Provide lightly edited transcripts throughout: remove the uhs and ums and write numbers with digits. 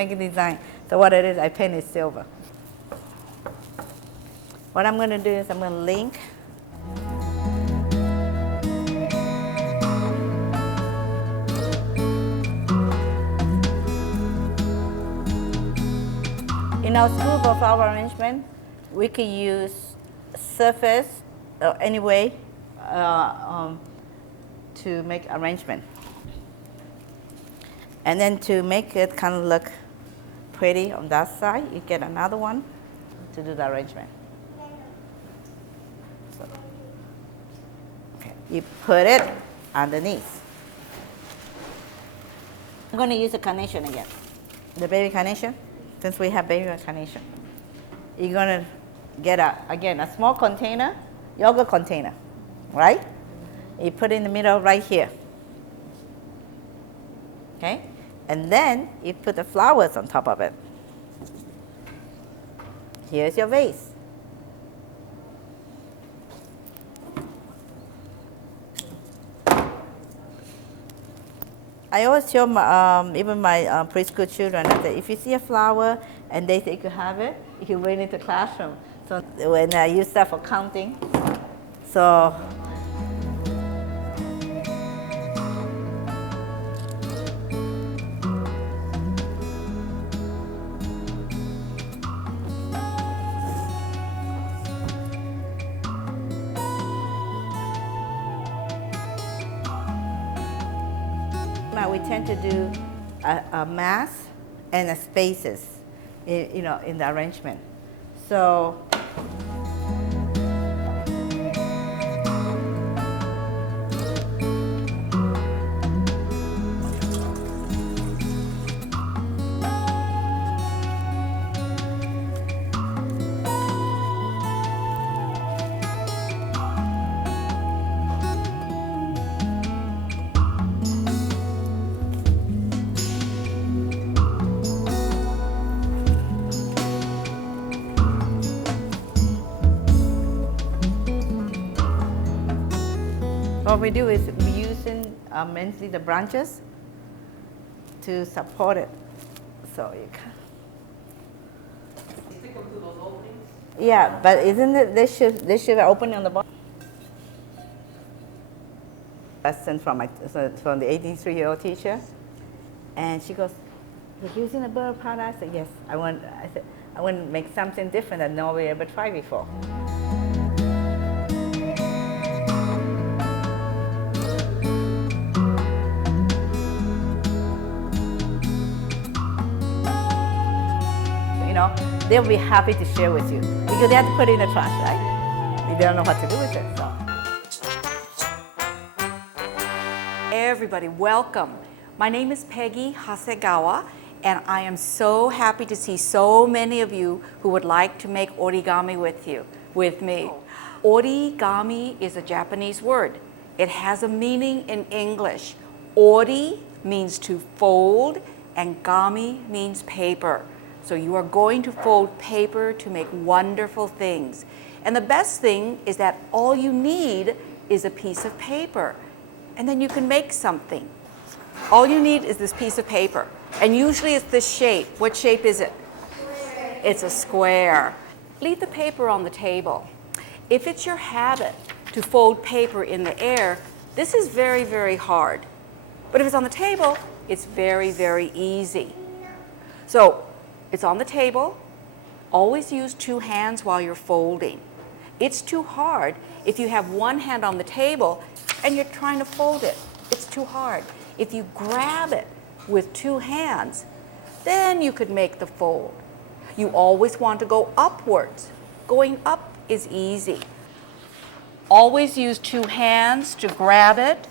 Make a design. So what it is, I painted silver. What I'm going to do is I'm going to link in our school for flower arrangement, we could use surface anyway to make arrangement. And then to make it kind of look pretty on that side, you get another one to do the arrangement. So, okay, you put it underneath. I'm going to use the carnation again, the baby carnation. Since we have baby carnation, you're going to get again a small container, yogurt container, right? You put it in the middle right here. Okay, and then you put the flowers on top of it. Here's your vase. I always tell even my preschool children that if you see a flower and they think you have it, you can bring it to the classroom. So when I use that for counting, so we tend to do a mass and a spaces, in the arrangement. So what we do is we're using mainly the branches to support it. So you can stick them to those openings? Yeah, but isn't it they should open on the bottom? Lesson from the 83-year-old teacher, and she goes, "You're using a bird powder?" I said, "Yes, I want to make something different that nobody ever tried before." They'll be happy to share with you because they have to put it in the trash, right? They don't know what to do with it. So. Everybody, welcome. My name is Peggy Hasegawa, and I am so happy to see so many of you who would like to make origami with me. Origami is a Japanese word. It has a meaning in English. Ori means to fold, and gami means paper. So you are going to fold paper to make wonderful things. And the best thing is that all you need is a piece of paper. And then you can make something. All you need is this piece of paper. And usually it's this shape. What shape is it? Square. It's a square. Leave the paper on the table. If it's your habit to fold paper in the air, this is very, very hard. But if it's on the table, it's very, very easy. So it's on the table. Always use two hands while you're folding. It's too hard if you have one hand on the table and you're trying to fold it. It's too hard. If you grab it with two hands, then you could make the fold. You always want to go upwards. Going up is easy. Always use two hands to grab it.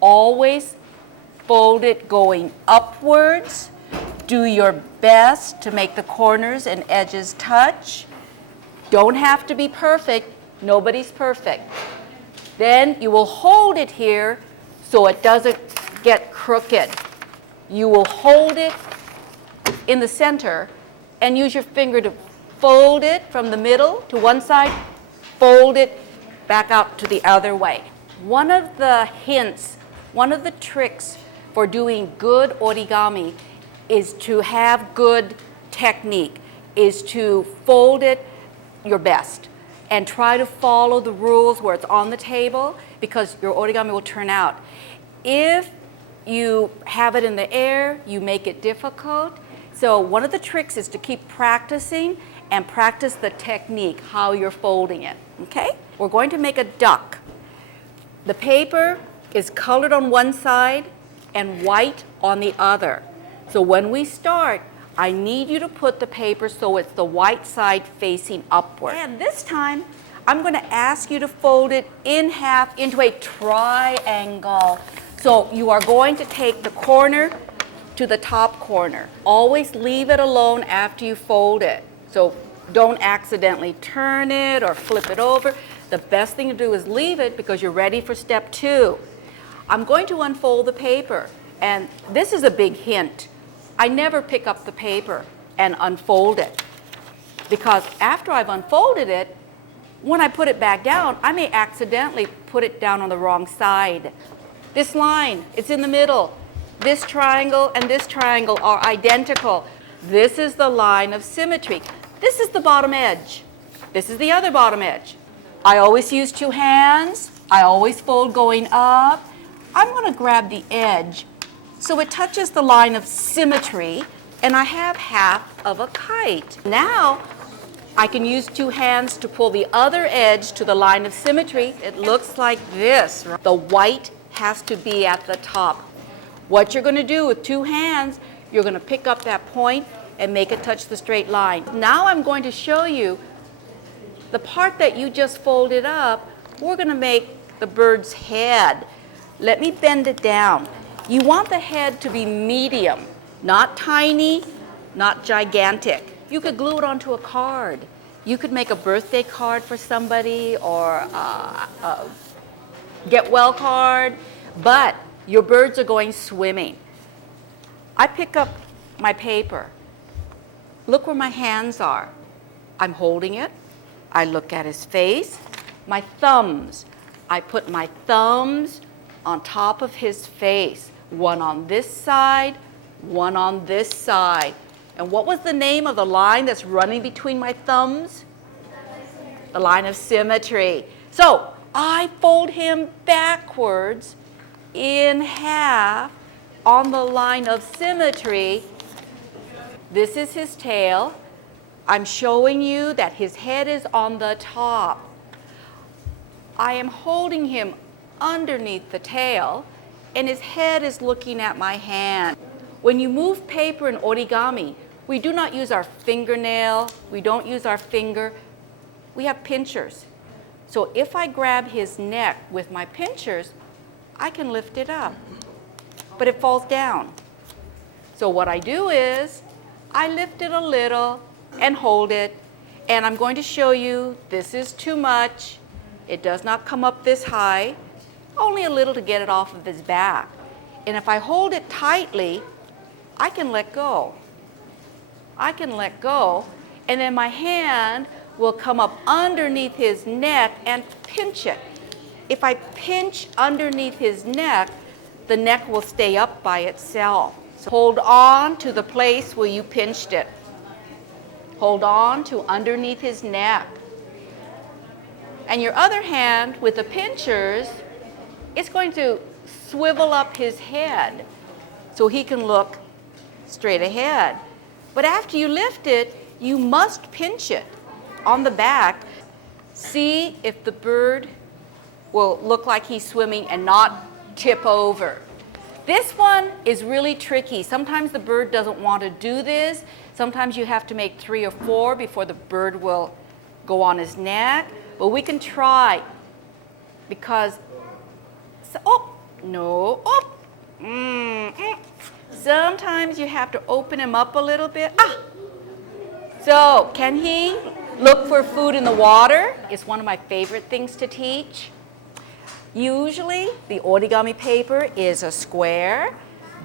Always fold it going upwards. Do your best to make the corners and edges touch. Don't have to be perfect. Nobody's perfect. Then you will hold it here so it doesn't get crooked. You will hold it in the center and use your finger to fold it from the middle to one side, fold it back out to the other way. One of the hints, one of the tricks for doing good origami is to have good technique, is to fold it your best and try to follow the rules where it's on the table, because your origami will turn out. If you have it in the air, you make it difficult. So one of the tricks is to keep practicing and practice the technique, how you're folding it, okay? We're going to make a duck. The paper is colored on one side and white on the other. So when we start, I need you to put the paper so it's the white side facing upward. And this time, I'm going to ask you to fold it in half into a triangle. So you are going to take the corner to the top corner. Always leave it alone after you fold it. So don't accidentally turn it or flip it over. The best thing to do is leave it because you're ready for step 2. I'm going to unfold the paper, and this is a big hint. I never pick up the paper and unfold it, because after I've unfolded it, when I put it back down, I may accidentally put it down on the wrong side. This line, it's in the middle. This triangle and this triangle are identical. This is the line of symmetry. This is the bottom edge. This is the other bottom edge. I always use 2 hands. I always fold going up. I'm going to grab the edge so it touches the line of symmetry, and I have half of a kite. Now, I can use 2 hands to pull the other edge to the line of symmetry. It looks like this. The white has to be at the top. What you're going to do with 2 hands, you're going to pick up that point and make it touch the straight line. Now I'm going to show you the part that you just folded up. We're going to make the bird's head. Let me bend it down. You want the head to be medium, not tiny, not gigantic. You could glue it onto a card. You could make a birthday card for somebody or a get well card, but your birds are going swimming. I pick up my paper. Look where my hands are. I'm holding it. I look at his face. My thumbs. I put my thumbs on top of his face. One on this side, one on this side. And what was the name of the line that's running between my thumbs? The line of symmetry. So I fold him backwards in half on the line of symmetry. This is his tail. I'm showing you that his head is on the top. I am holding him underneath the tail, and his head is looking at my hand. When you move paper in origami, we do not use our fingernail, we don't use our finger, we have pinchers. So if I grab his neck with my pinchers, I can lift it up, but it falls down. So what I do is, I lift it a little and hold it, and I'm going to show you this is too much. It does not come up this high, only a little to get it off of his back. And if I hold it tightly, I can let go. I can let go, and then my hand will come up underneath his neck and pinch it. If I pinch underneath his neck, the neck will stay up by itself. So hold on to the place where you pinched it. Hold on to underneath his neck. And your other hand with the pinchers, it's going to swivel up his head so he can look straight ahead. But after you lift it, you must pinch it on the back. See if the bird will look like he's swimming and not tip over. This one is really tricky. Sometimes the bird doesn't want to do this. Sometimes you have to make 3 or 4 before the bird will go on his neck. But we can try, because, sometimes you have to open him up a little bit. So can he look for food in the water? It's one of my favorite things to teach. Usually the origami paper is a square,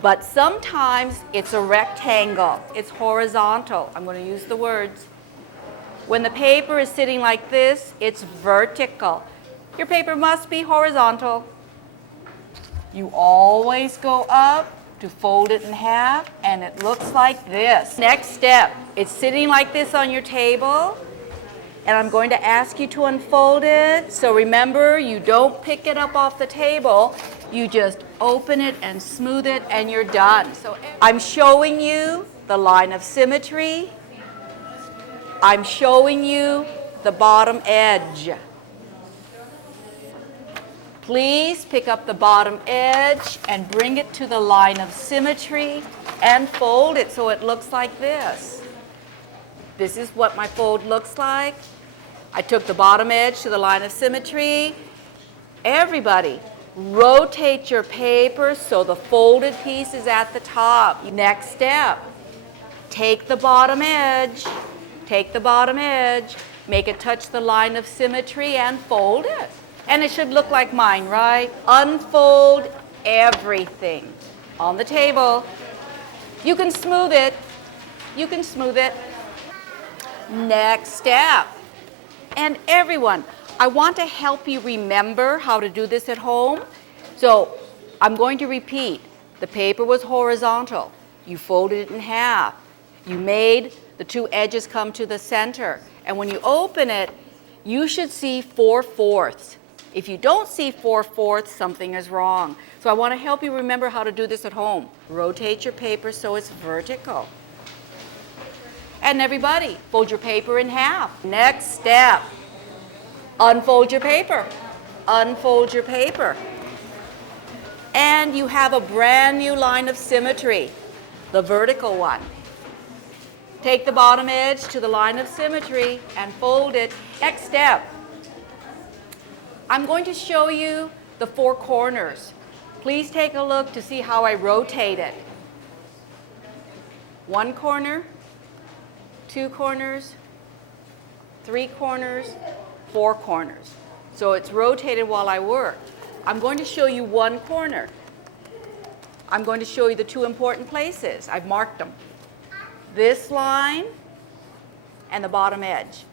but sometimes it's a rectangle. It's horizontal. I'm going to use the words. When the paper is sitting like this, it's vertical. Your paper must be horizontal. You always go up to fold it in half, and it looks like this. Next step, it's sitting like this on your table, and I'm going to ask you to unfold it. So remember, you don't pick it up off the table, you just open it and smooth it, and you're done. So I'm showing you the line of symmetry. I'm showing you the bottom edge. Please pick up the bottom edge and bring it to the line of symmetry and fold it so it looks like this. This is what my fold looks like. I took the bottom edge to the line of symmetry. Everybody, rotate your paper so the folded piece is at the top. Next step, take the bottom edge, make it touch the line of symmetry and fold it. And it should look like mine, right? Unfold everything on the table. You can smooth it. You can smooth it. Next step. And everyone, I want to help you remember how to do this at home. So I'm going to repeat. The paper was horizontal. You folded it in half. You made the two edges come to the center. And when you open it, you should see 4/4. If you don't see 4/4, something is wrong. So I want to help you remember how to do this at home. Rotate your paper so it's vertical. And everybody, fold your paper in half. Next step, unfold your paper. Unfold your paper. And you have a brand new line of symmetry, the vertical one. Take the bottom edge to the line of symmetry and fold it. Next step, I'm going to show you the 4 corners. Please take a look to see how I rotate it. 1 corner, 2 corners, 3 corners, 4 corners. So it's rotated while I work. I'm going to show you 1 corner. I'm going to show you the 2 important places. I've marked them. This line and the bottom edge.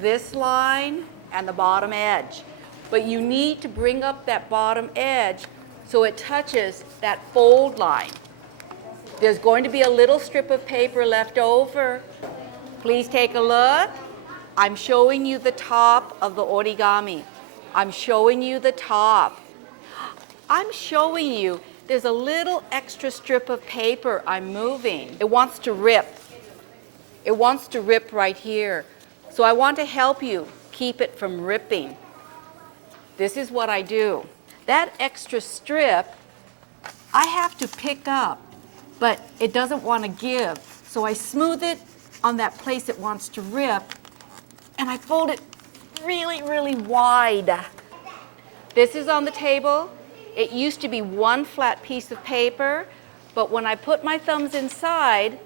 This line and the bottom edge. But you need to bring up that bottom edge so it touches that fold line. There's going to be a little strip of paper left over. Please take a look. I'm showing you the top of the origami. I'm showing you the top. I'm showing you there's a little extra strip of paper I'm moving. It wants to rip. It wants to rip right here. So I want to help you keep it from ripping. This is what I do. That extra strip, I have to pick up, but it doesn't want to give. So I smooth it on that place it wants to rip, and I fold it really, really wide. This is on the table. It used to be 1 flat piece of paper, but when I put my thumbs inside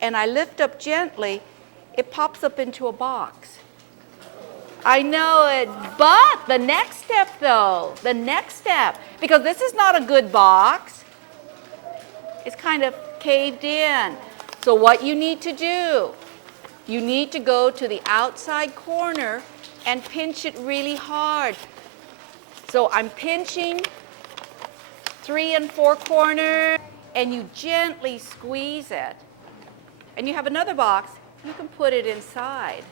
and I lift up gently, it pops up into a box. I know it, but the next step though, the next step, because this is not a good box. It's kind of caved in. So what you need to do, you need to go to the outside corner and pinch it really hard. So I'm pinching 3 and 4 corners, and you gently squeeze it. And you have another box, you can put it inside.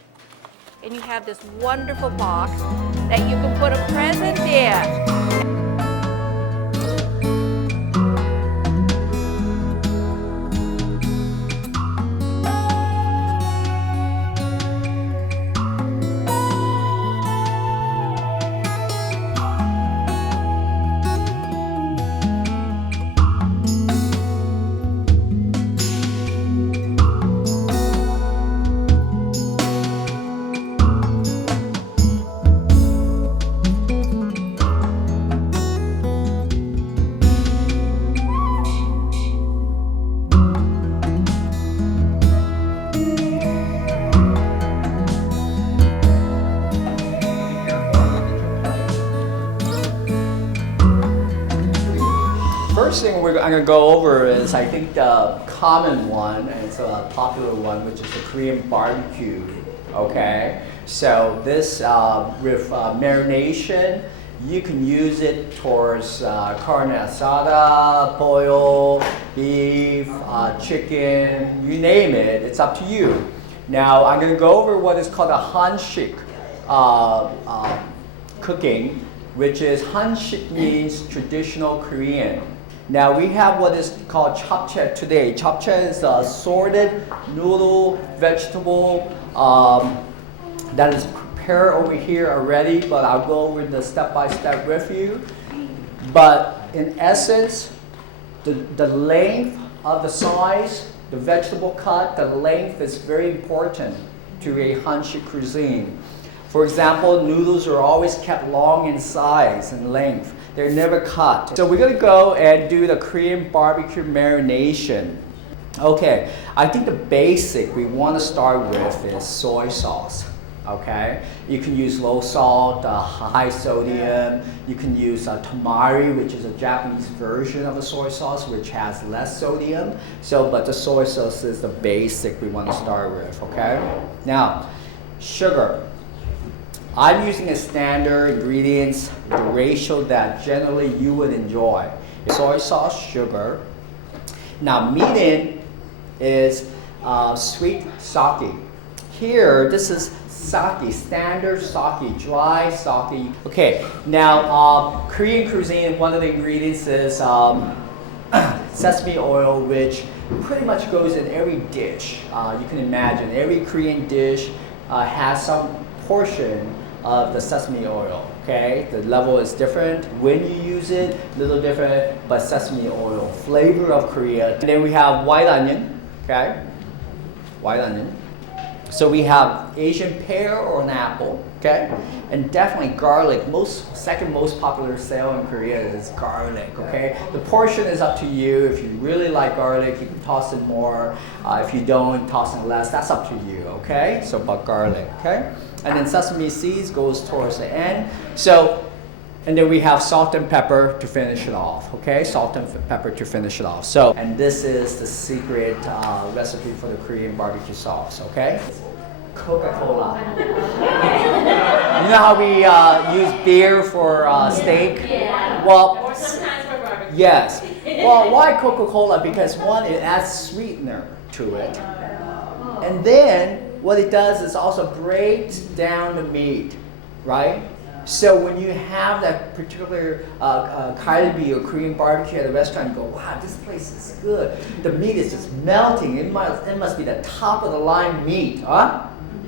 And you have this wonderful box that you can put a present in. First thing I'm going to go over is, I think, the common one, and it's a popular one, which is the Korean barbecue. Okay, so this with marination You can use it towards carne asada, pollo, beef, chicken, you name it, it's up to you. Now I'm going to go over what is called a hanshik cooking, which is hanshik means traditional Korean. Now we have what is called japchae today. Japchae is a assorted noodle, vegetable that is prepared over here already, but I'll go over the step-by-step with you. But in essence, the length of the size, the vegetable cut, the length is very important to a hanshik cuisine. For example, noodles are always kept long in size and length. They're never cut. So we're gonna go and do the Korean barbecue marination. Okay, I think the basic we want to start with is soy sauce. Okay, you can use low salt, high sodium. You can use tamari, which is a Japanese version of a soy sauce, which has less sodium. So, but the soy sauce is the basic we want to start with. Okay, now sugar. I'm using a standard ingredients, the ratio that generally you would enjoy. Soy sauce, sugar. Now, mirin is sweet sake. Here, this is sake, standard sake, dry sake. Okay, now Korean cuisine, one of the ingredients is sesame oil, which pretty much goes in every dish. You can imagine every Korean dish has some portion of the sesame oil. Okay, the level is different when you use it, a little different, but sesame oil, flavor of Korea. And then we have white onion. Okay, white onion. So we have Asian pear or an apple, okay? And definitely garlic. Second most popular sale in Korea is garlic, okay? The portion is up to you. If you really like garlic, you can toss in more. If you don't, toss in less. That's up to you, okay? So about garlic, okay? And then sesame seeds goes towards the end. So, and then we have salt and pepper to finish it off, okay? Salt and pepper to finish it off. So, and this is the secret recipe for the Korean barbecue sauce, okay? Coca-Cola. You know how we use beer for steak? Yeah. Well, Or sometimes for barbecue. yes. Well, why Coca-Cola? Because one, it adds sweetener to it. And then what it does is also breaks down the meat, right? So when you have that particular kalbi or Korean barbecue at a restaurant, you go, wow, this place is good. The meat is just melting. It must be the top of the line meat, huh?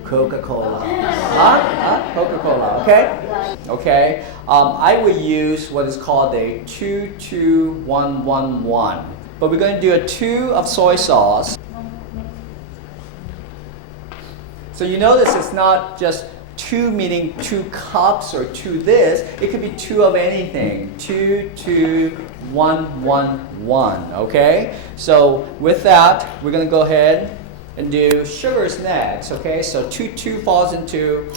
Coca-Cola, huh? Coca-Cola, okay? Okay. I would use what is called a 2-2-1-1-1. But we're going to do a 2 of soy sauce. So you notice it's not just 2 meaning 2 cups or 2 this. It could be 2 of anything. 2-2-1-1-1. Okay. So with that, we're gonna go ahead and do sugars next. Okay. So 2-2 falls into.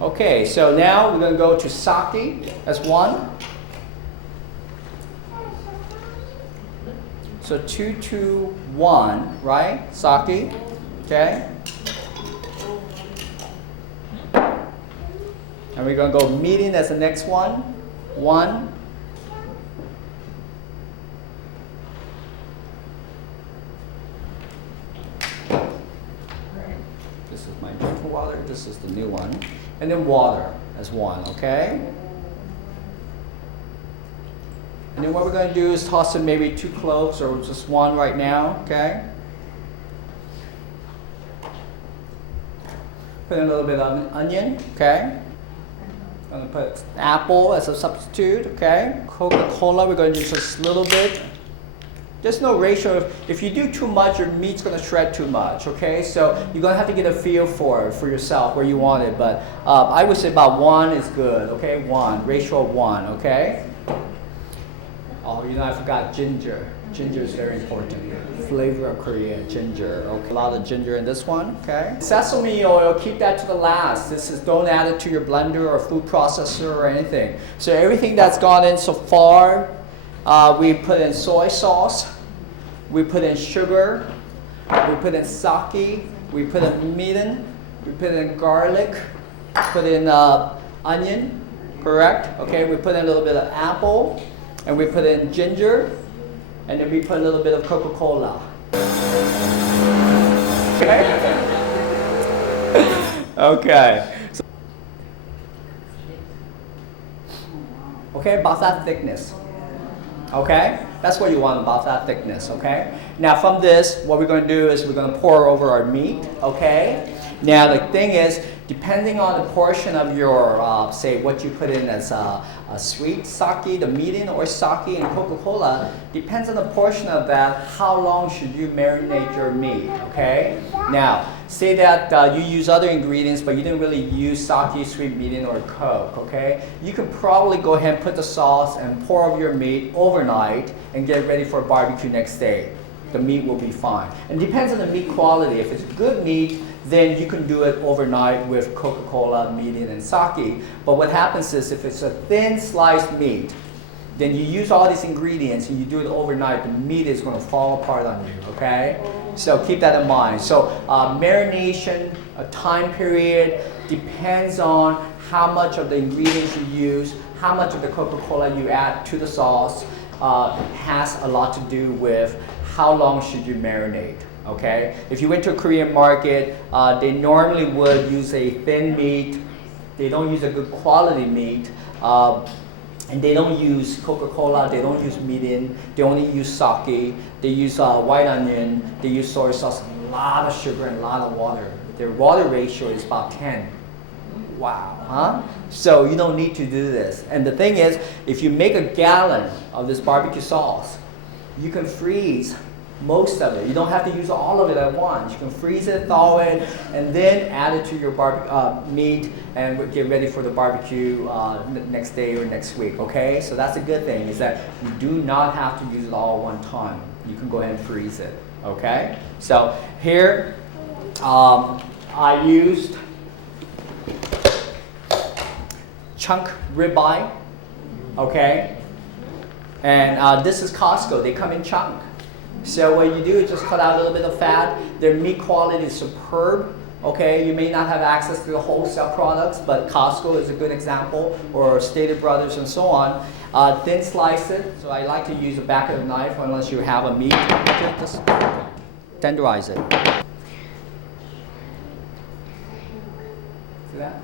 Okay. So now we're gonna go to sake as 1. So 2-2-1, right? Sake, okay? And we're gonna go mirin as the next one. 1. This is my drinking water, this is the new one. And then water as 1, okay? And then what we're going to do is toss in maybe 2 cloves or just 1 right now, okay? Put in a little bit of onion, okay? I'm going to put apple as a substitute, okay? Coca-Cola, we're going to do just a little bit. There's no ratio. If you do too much, your meat's going to shred too much, okay? So you're going to have to get a feel for it, for yourself, where you want it. But I would say about 1 is good, okay? 1, ratio of 1, okay? Oh, you know, I forgot ginger. Ginger is very important. Flavor of Korea, ginger. Okay, a lot of ginger in this one, okay? Sesame oil, keep that to the last. Don't add it to your blender or food processor or anything. So everything that's gone in so far, we put in soy sauce, we put in sugar, we put in sake, We put in meat in, we put in garlic, put in onion, correct? Okay, we put in a little bit of apple, and we put in ginger, and then we put a little bit of Coca-Cola. Okay. Okay. Okay, about that thickness. Okay, that's what you want, about that thickness. Okay. Now from this, what we're going to do is we're going to pour over our meat. Okay. Now the thing is, depending on the portion of your, say what you put in as a sweet sake, the medium, or sake and Coca-Cola, depends on the portion of that, how long should you marinate your meat, okay? Now, say that you use other ingredients, but you didn't really use sake, sweet medium, or Coke, okay? You can probably go ahead and put the sauce and pour over your meat overnight and get ready for barbecue next day. The meat will be fine. And depends on the meat quality. If it's good meat, then you can do it overnight with Coca-Cola, medium, and sake. But what happens is if it's a thin sliced meat, then you use all these ingredients and you do it overnight, the meat is going to fall apart on you, okay? So keep that in mind. So marination, a time period, depends on how much of the ingredients you use, how much of the Coca-Cola you add to the sauce, has a lot to do with how long should you marinate. Okay, if you went to a Korean market, they normally would use a thin meat. They don't use a good quality meat, and they don't use Coca-Cola. They don't use medium. They only use sake. They use white onion. They use soy sauce. A lot of sugar and a lot of water. Their water ratio is about 10. Wow, huh? So you don't need to do this. And the thing is, if you make a gallon of this barbecue sauce, you can freeze most of it. You don't have to use all of it at once. You can freeze it, thaw it, and then add it to your meat and get ready for the barbecue next day or next week, okay? So that's a good thing, is that you do not have to use it all at one time. You can go ahead and freeze it, okay? So here, I used chunk ribeye, okay? And this is Costco. They come in chunk. So what you do is just cut out a little bit of fat. Their meat quality is superb. Okay, you may not have access to the wholesale products, but Costco is a good example, or Stater Brothers and so on. Thin slice it. So I like to use the back of the knife unless you have a meat. Just tenderize it. See that?